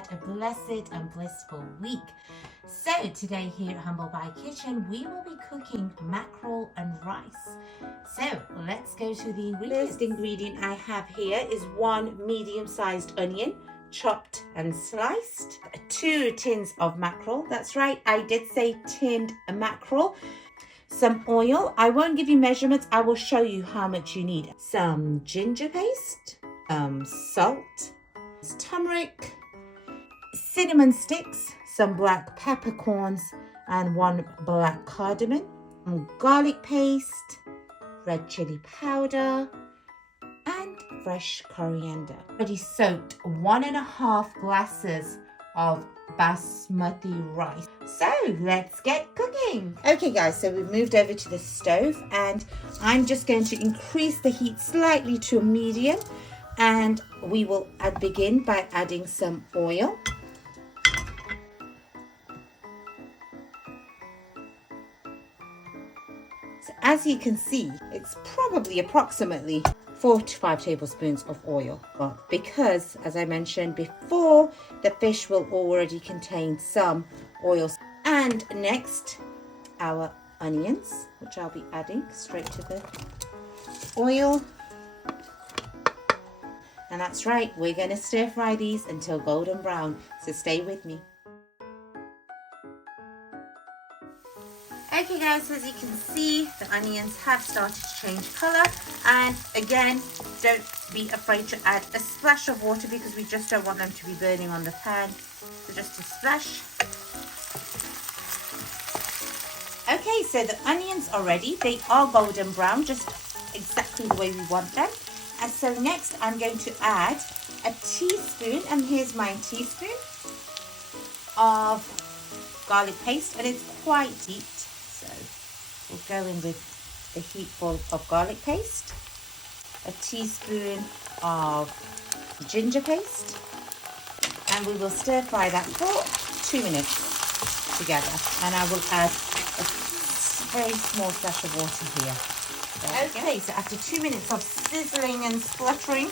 had a blessed and blissful week. So today here at Humble Pie Kitchen, we will be cooking mackerel and rice. So let's go to the ingredients. First ingredient I have here is 1 medium-sized onion, chopped and sliced. 2 tins of mackerel. That's right, I did say tinned mackerel. Some oil. I won't give you measurements. I will show you how much you need. Some ginger paste, salt, turmeric, cinnamon sticks, some black peppercorns, and 1 black cardamom, garlic paste, red chili powder, and fresh coriander. Already soaked 1.5 glasses of basmati rice. So let's get cooking. Okay guys, so we've moved over to the stove and I'm just going to increase the heat slightly to a medium, and we will begin by adding some oil. So as you can see, it's probably approximately 4 to 5 tablespoons of oil. But because, as I mentioned before, the fish will already contain some oil. And next, our onions, which I'll be adding straight to the oil. And that's right, we're going to stir fry these until golden brown. So stay with me. Okay guys, so as you can see, the onions have started to change colour, and again, don't be afraid to add a splash of water because we just don't want them to be burning on the pan. So just a splash. Okay, so the onions are ready. They are golden brown, just exactly the way we want them. And so next I'm going to add a teaspoon, and here's my teaspoon, of garlic paste, and it's quite deep. So we'll go in with the heapful of garlic paste, a teaspoon of ginger paste, and we will stir fry that for 2 minutes together. And I will add a very small splash of water here. Okay, so after 2 minutes of sizzling and spluttering,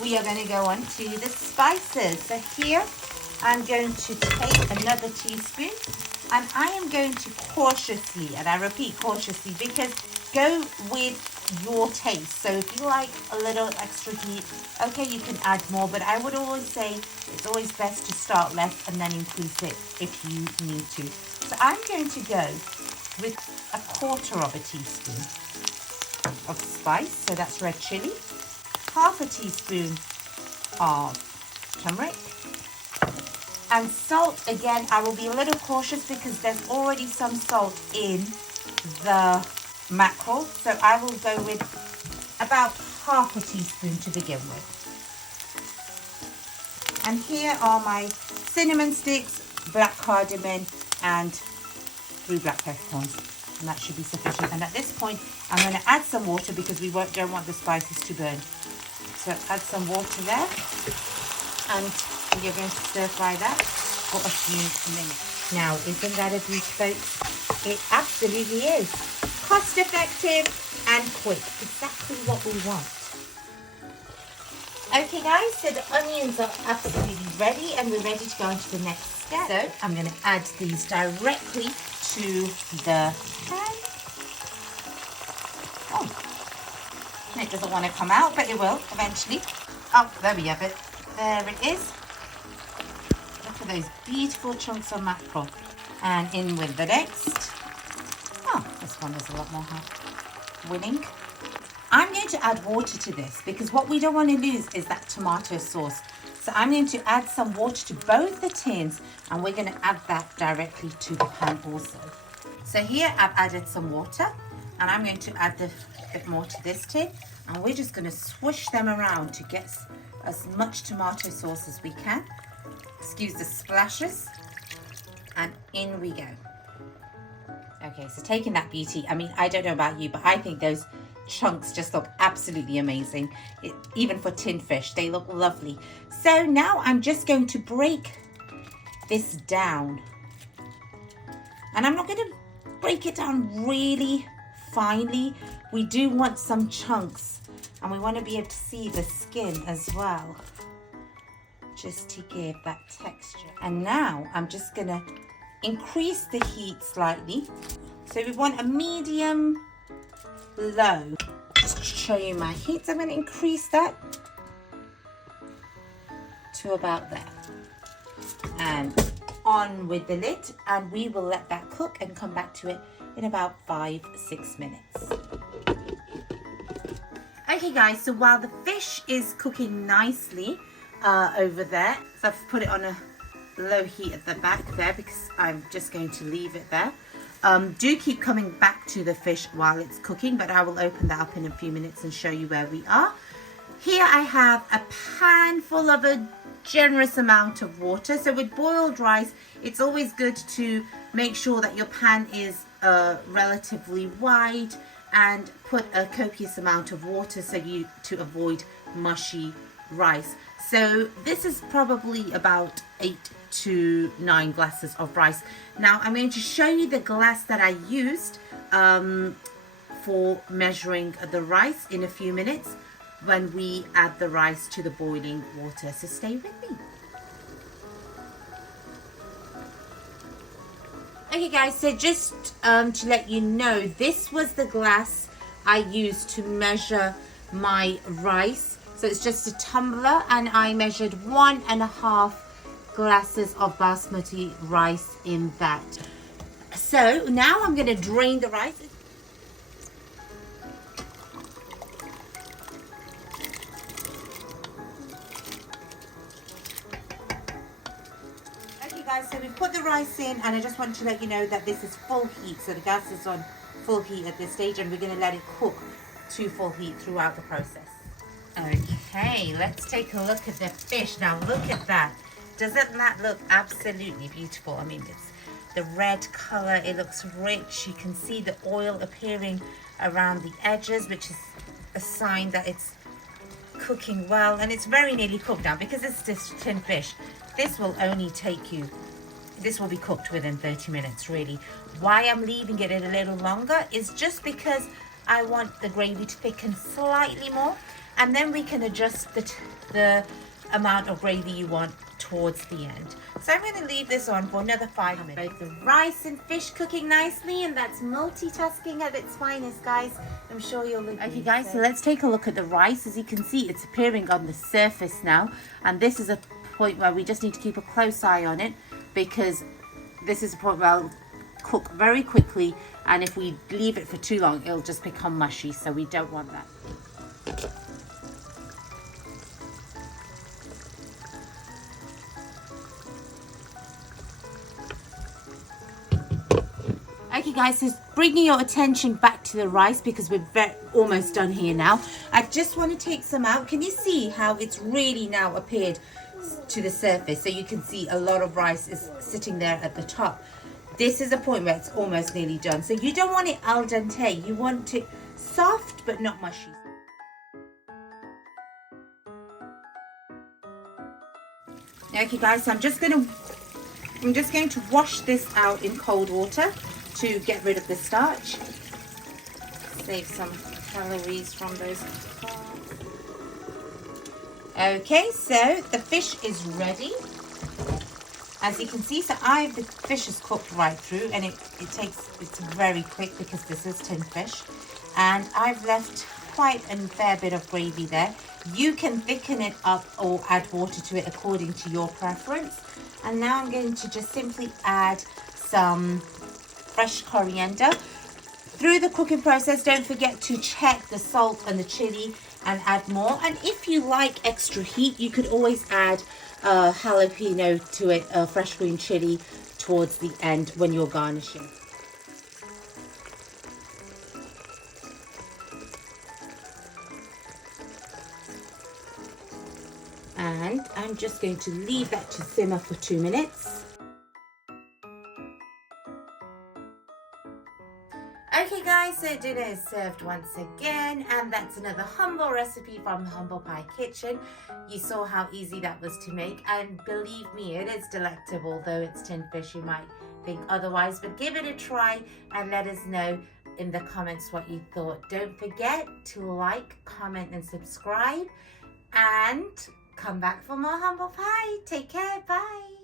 we are going to go on to the spices. So here I'm going to take another teaspoon, and I am going to cautiously, and I repeat cautiously, because go with your taste. So if you like a little extra heat, okay, you can add more, but I would always say it's always best to start less and then increase it if you need to. So I'm going to go with 1/4 of a teaspoon of spice, so that's red chili, 1/2 teaspoon of turmeric, and salt. Again, I will be a little cautious because there's already some salt in the mackerel, so I will go with about 1/2 teaspoon to begin with. And here are my cinnamon sticks, black cardamom, and 3 black peppercorns, and that should be sufficient. And at this point I'm going to add some water because we don't want the spices to burn. So add some water there, and you're going to stir fry that for a few minutes. Now, isn't that a beauty, folks? It absolutely is. Cost effective and quick. Exactly what we want. Okay guys, so the onions are absolutely ready, and we're ready to go on to the next step. So I'm going to add these directly to the pan. Oh, it doesn't want to come out, but it will eventually. Oh, there we have it. There it is. Look at those beautiful chunks of mackerel. And in with the next. Oh, this one is a lot more winning. I'm going to add water to this because what we don't want to lose is that tomato sauce. So I'm going to add some water to both the tins, and we're going to add that directly to the pan also. So here I've added some water, and I'm going to add a bit more to this tin, and we're just going to swoosh them around to get as much tomato sauce as we can. Excuse the splashes, and in we go. Okay, so taking that beauty, I mean, I don't know about you, but I think those chunks just look absolutely amazing. Even for tin fish, they look lovely. So now I'm just going to break this down, and I'm not going to break it down really finely. We do want some chunks, and we want to be able to see the skin as well. just to give that texture. And now I'm just gonna increase the heat slightly. So we want a medium low. Just to show you my heat, so I'm gonna increase that to about there. And on with the lid, and we will let that cook and come back to it in about 5-6 minutes. Okay guys, so while the fish is cooking nicely over there, so I've put it on a low heat at the back there because I'm just going to leave it there. Do keep coming back to the fish while it's cooking, but I will open that up in a few minutes and show you where we are. Here I have a pan full of a generous amount of water. So with boiled rice, it's always good to make sure that your pan is relatively wide and put a copious amount of water to avoid mushy rice. So this is probably about 8 to 9 glasses of rice. Now I'm going to show you the glass that I used for measuring the rice in a few minutes when we add the rice to the boiling water. So stay with me. Okay guys, so just to let you know, this was the glass I used to measure my rice. So it's just a tumbler, and I measured 1.5 glasses of basmati rice in that. So now I'm going to drain the rice. Okay guys, so we put the rice in, and I just want to let you know that this is full heat. So the gas is on full heat at this stage, and we're going to let it cook to full heat throughout the process. Okay, let's take a look at the fish. Now look at that. Doesn't that look absolutely beautiful? I mean, it's the red color, it looks rich. You can see the oil appearing around the edges, which is a sign that it's cooking well, and it's very nearly cooked now because it's just tin fish. This will be cooked within 30 minutes really. Why I'm leaving it a little longer is just because I want the gravy to thicken slightly more, and then we can adjust the amount of gravy you want towards the end. So I'm going to leave this on for another 5 minutes. Both the rice and fish cooking nicely, and that's multitasking at its finest, guys. I'm sure you'll agree. Okay guys, so let's take a look at the rice. As you can see, it's appearing on the surface now, and this is a point where we just need to keep a close eye on it, because this is a point where it'll cook very quickly, and if we leave it for too long, it'll just become mushy, so we don't want that. Okay guys, so bringing your attention back to the rice, because we're almost done here now. I just want to take some out. Can you see how it's really now appeared to the surface? So you can see a lot of rice is sitting there at the top. This is a point where it's almost nearly done. So you don't want it al dente. You want it soft but not mushy. Okay guys, so I'm just going to wash this out in cold water to get rid of the starch. Save some calories from those. Okay, so the fish is ready. As you can see, so the fish is cooked right through, and it's very quick because this is tin fish. And I've left quite a fair bit of gravy there. You can thicken it up or add water to it according to your preference. And now I'm going to just simply add some fresh coriander. Through the cooking process, don't forget to check the salt and the chili and add more. And if you like extra heat, you could always add jalapeno to it, fresh green chili, towards the end when you're garnishing. And I'm just going to leave that to simmer for 2 minutes. Okay guys, so dinner is served once again, and that's another humble recipe from Humble Pie Kitchen. You saw how easy that was to make, and believe me, it is delectable. Though it's tin fish, you might think otherwise, but give it a try and let us know in the comments what you thought. Don't forget to like, comment and subscribe, and come back for more humble pie. Take care. Bye.